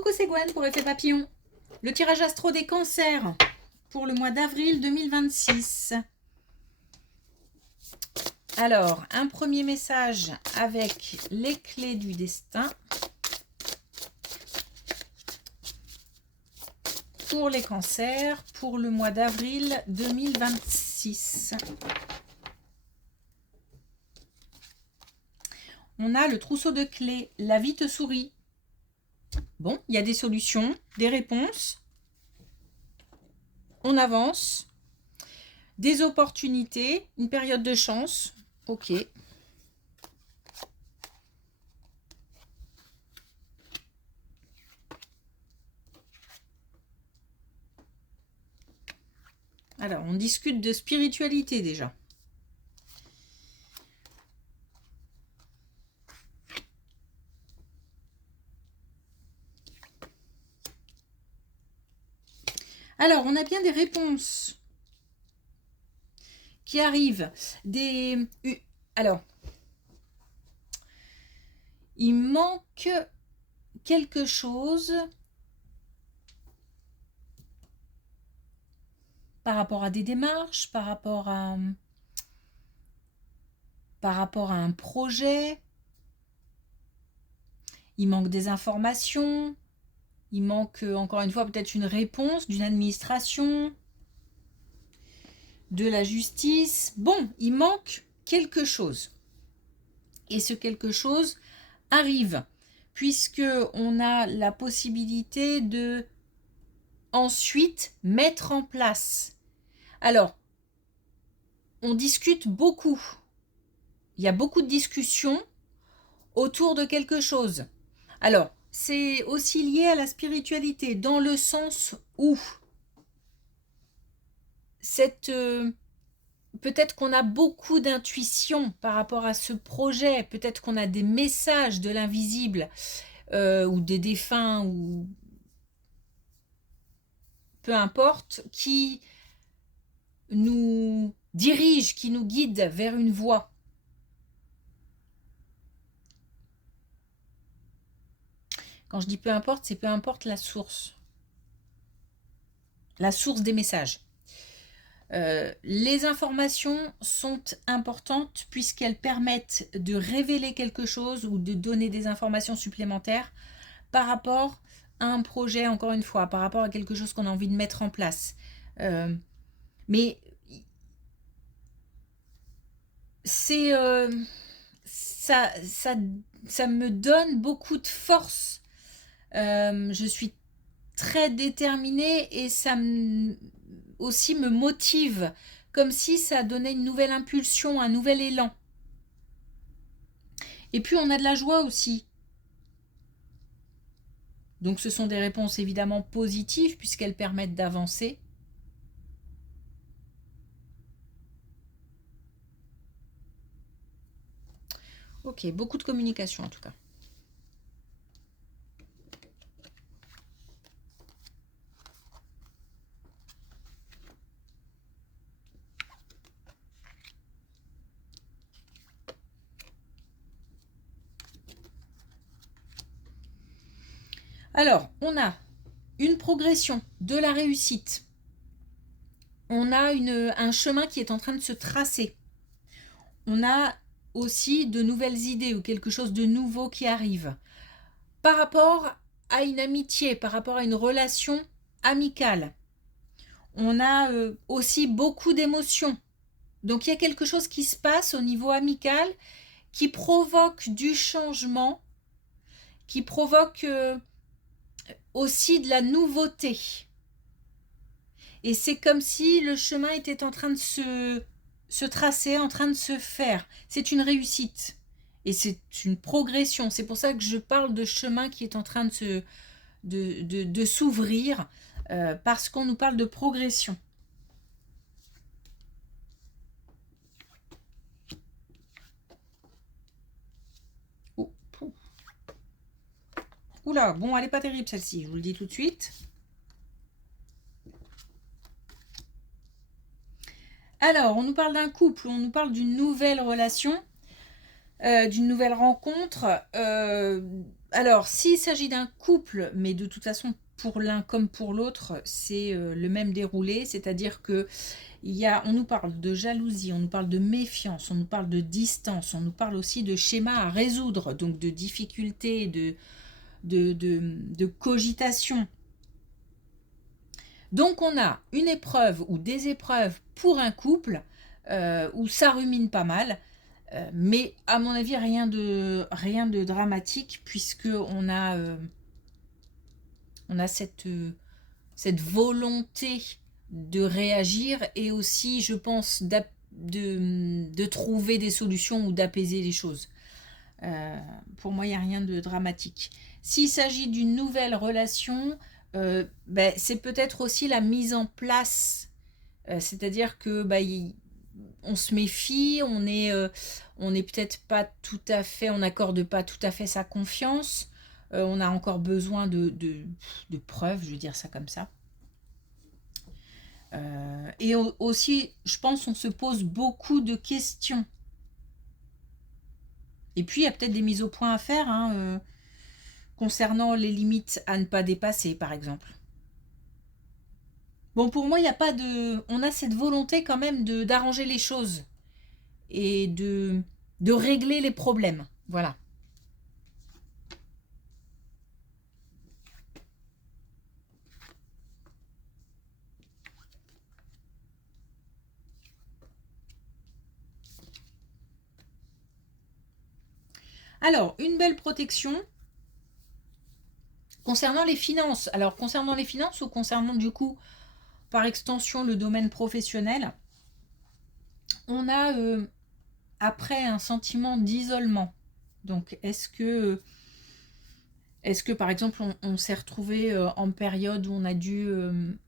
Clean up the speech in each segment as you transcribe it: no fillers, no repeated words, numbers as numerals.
Coucou, c'est Gwen pour Effet Papillon. Le tirage astro des cancers pour le mois d'avril 2026. Alors, un premier message avec les clés du destin pour les cancers pour le mois d'avril 2026. On a le trousseau de clés, la vie te sourit. Bon, il y a des solutions, des réponses. On avance. Des opportunités, une période de chance. Ok. Alors, on discute de spiritualité déjà. Alors, on a bien des réponses qui arrivent. Alors, il manque quelque chose par rapport à des démarches, par rapport à un projet. Il manque des informations. Il manque, encore une fois, peut-être une réponse d'une administration, de la justice. Bon, il manque quelque chose. Et ce quelque chose arrive, puisque on a la possibilité de ensuite mettre en place. Alors, on discute beaucoup. Il y a beaucoup de discussions autour de quelque chose. Alors, c'est aussi lié à la spiritualité, dans le sens où peut-être qu'on a beaucoup d'intuition par rapport à ce projet, peut-être qu'on a des messages de l'invisible ou des défunts, ou peu importe, qui nous dirigent, qui nous guident vers une voie. Quand je dis peu importe, c'est peu importe la source des messages. Les informations sont importantes puisqu'elles permettent de révéler quelque chose ou de donner des informations supplémentaires par rapport à un projet, encore une fois, par rapport à quelque chose qu'on a envie de mettre en place. Mais c'est ça me donne beaucoup de force. Je suis très déterminée et ça aussi me motive, comme si ça donnait une nouvelle impulsion, un nouvel élan. Et puis on a de la joie aussi. Donc ce sont des réponses évidemment positives puisqu'elles permettent d'avancer. Ok, beaucoup de communication en tout cas. Alors, on a une progression, de la réussite. On a un chemin qui est en train de se tracer. On a aussi de nouvelles idées ou quelque chose de nouveau qui arrive. Par rapport à une amitié, par rapport à une relation amicale, on a aussi beaucoup d'émotions. Donc il y a quelque chose qui se passe au niveau amical qui provoque du changement, qui provoque aussi de la nouveauté. Et c'est comme si le chemin était en train de se tracer, en train de se faire. C'est une réussite. Et c'est une progression. C'est pour ça que je parle de chemin qui est en train de s'ouvrir, parce qu'on nous parle de progression. Oh, oula, bon, elle n'est pas terrible celle-ci, je vous le dis tout de suite. Alors, on nous parle d'un couple, on nous parle d'une nouvelle relation, d'une nouvelle rencontre. Alors, s'il s'agit d'un couple, mais de toute façon, pour l'un comme pour l'autre, c'est le même déroulé, c'est-à-dire que on nous parle de jalousie, on nous parle de méfiance, on nous parle de distance, on nous parle aussi de schémas à résoudre, donc de difficultés, de cogitation. Donc on a une épreuve ou des épreuves pour un couple où ça rumine pas mal, mais à mon avis rien de dramatique puisque on a cette volonté de réagir et aussi je pense de trouver des solutions ou d'apaiser les choses. Pour moi, il n'y a rien de dramatique. S'il s'agit d'une nouvelle relation, c'est peut-être aussi la mise en place. C'est-à-dire que on se méfie, on est peut-être pas tout à fait, on n'accorde pas tout à fait sa confiance. On a encore besoin de preuves, je veux dire ça comme ça. Et aussi, je pense, on se pose beaucoup de questions. Et puis, il y a peut-être des mises au point à faire, hein, concernant les limites à ne pas dépasser, par exemple. Bon, pour moi, il n'y a pas de... On a cette volonté quand même d'arranger les choses et de régler les problèmes. Voilà. Alors, une belle protection concernant les finances. Alors, concernant les finances ou concernant du coup, par extension, le domaine professionnel, on a après un sentiment d'isolement. Donc, est-ce que par exemple, on s'est retrouvé en période où on a dû,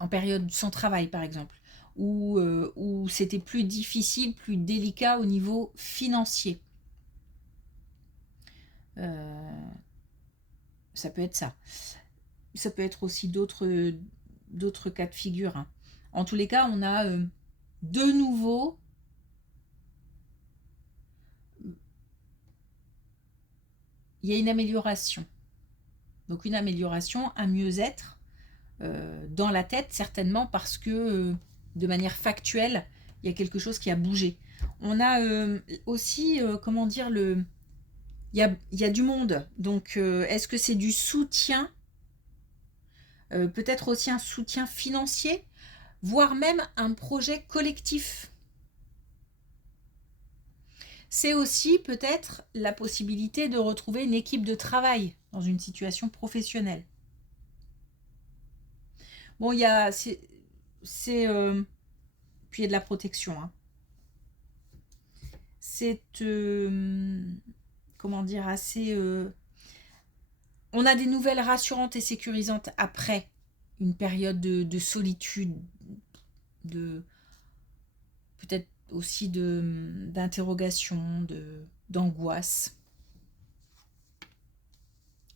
en période sans travail par exemple, où c'était plus difficile, plus délicat au niveau financier. Ça peut être ça. Ça peut être aussi d'autres cas de figure, hein. En tous les cas, on a de nouveau il y a une amélioration. Donc une amélioration, un mieux-être dans la tête certainement parce que de manière factuelle, il y a quelque chose qui a bougé. On a aussi, comment dire, il y a du monde. Donc est-ce que c'est du soutien, peut-être aussi un soutien financier, voire même un projet collectif. C'est aussi peut-être la possibilité de retrouver une équipe de travail dans une situation professionnelle. Bon, il y a... puis il y a de la protection, hein. C'est... comment dire, assez... on a des nouvelles rassurantes et sécurisantes après une période de solitude, de peut-être aussi d'interrogation, d'angoisse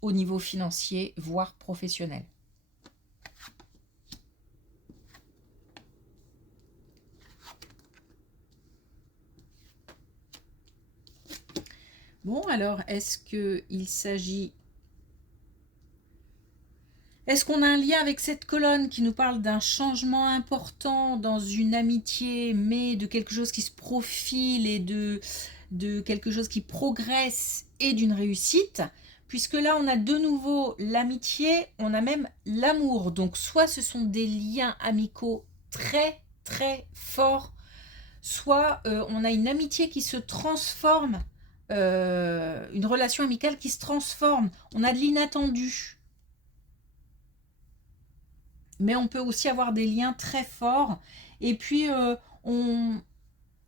au niveau financier, voire professionnel. Bon, alors, est-ce qu'il s'agit... Est-ce qu'on a un lien avec cette colonne qui nous parle d'un changement important dans une amitié, mais de quelque chose qui se profile et de quelque chose qui progresse et d'une réussite? Puisque là, on a de nouveau l'amitié, on a même l'amour. Donc, soit ce sont des liens amicaux très, très forts, soit on a une amitié qui se transforme, une relation amicale qui se transforme. On a de l'inattendu. Mais on peut aussi avoir des liens très forts. Et puis,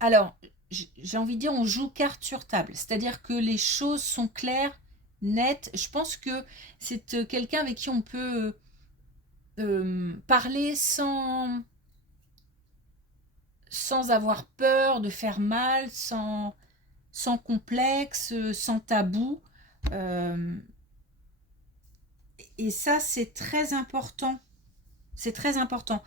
alors, j'ai envie de dire, on joue carte sur table. C'est-à-dire que les choses sont claires, nettes. Je pense que c'est quelqu'un avec qui on peut parler sans avoir peur de faire mal, sans complexe, sans tabou. Et ça, c'est très important. C'est très important.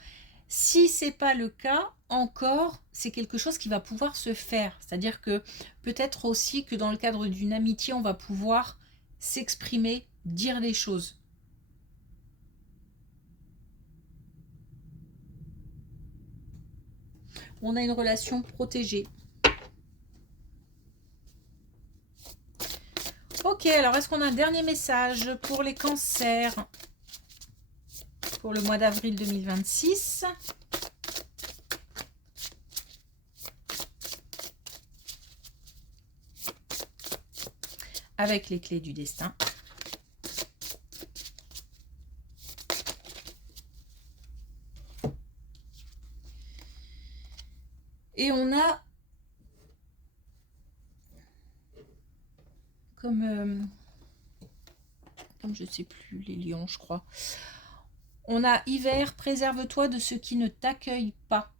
Si c'est pas le cas, encore, c'est quelque chose qui va pouvoir se faire. C'est-à-dire que peut-être aussi que dans le cadre d'une amitié, on va pouvoir s'exprimer dire les choses. On a une relation protégée. Ok, alors est-ce qu'on a un dernier message pour les cancers pour le mois d'avril 2026 ? Avec les clés du destin. Et on a comme je ne sais plus, les lions, je crois. On a hiver, préserve-toi de ce qui ne t'accueille pas.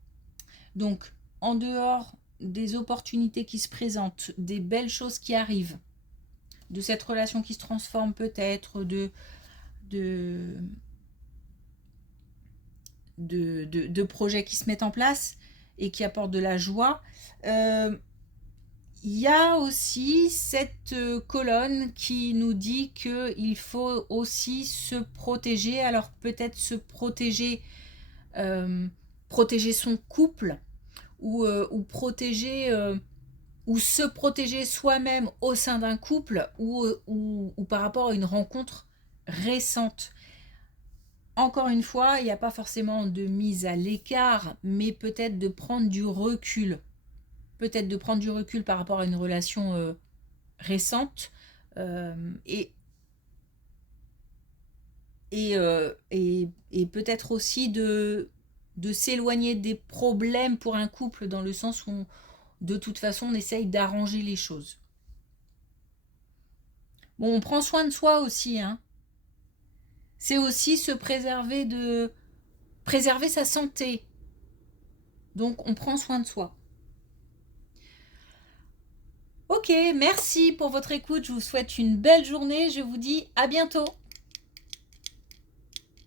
Donc, en dehors des opportunités qui se présentent, des belles choses qui arrivent, de cette relation qui se transforme peut-être, de projets qui se mettent en place et qui apportent de la joie. Il y a aussi cette colonne qui nous dit qu'il faut aussi se protéger. Alors peut-être se protéger, protéger son couple ou protéger ou se protéger soi-même au sein d'un couple ou par rapport à une rencontre récente. Encore une fois, il n'y a pas forcément de mise à l'écart, mais peut-être de prendre du recul. Peut-être de prendre du recul par rapport à une relation récente et peut-être aussi de s'éloigner des problèmes pour un couple dans le sens où de toute façon on essaye d'arranger les choses. Bon, on prend soin de soi aussi, hein. C'est aussi se préserver sa santé. Donc on prend soin de soi. Ok, merci pour votre écoute. Je vous souhaite une belle journée. Je vous dis à bientôt.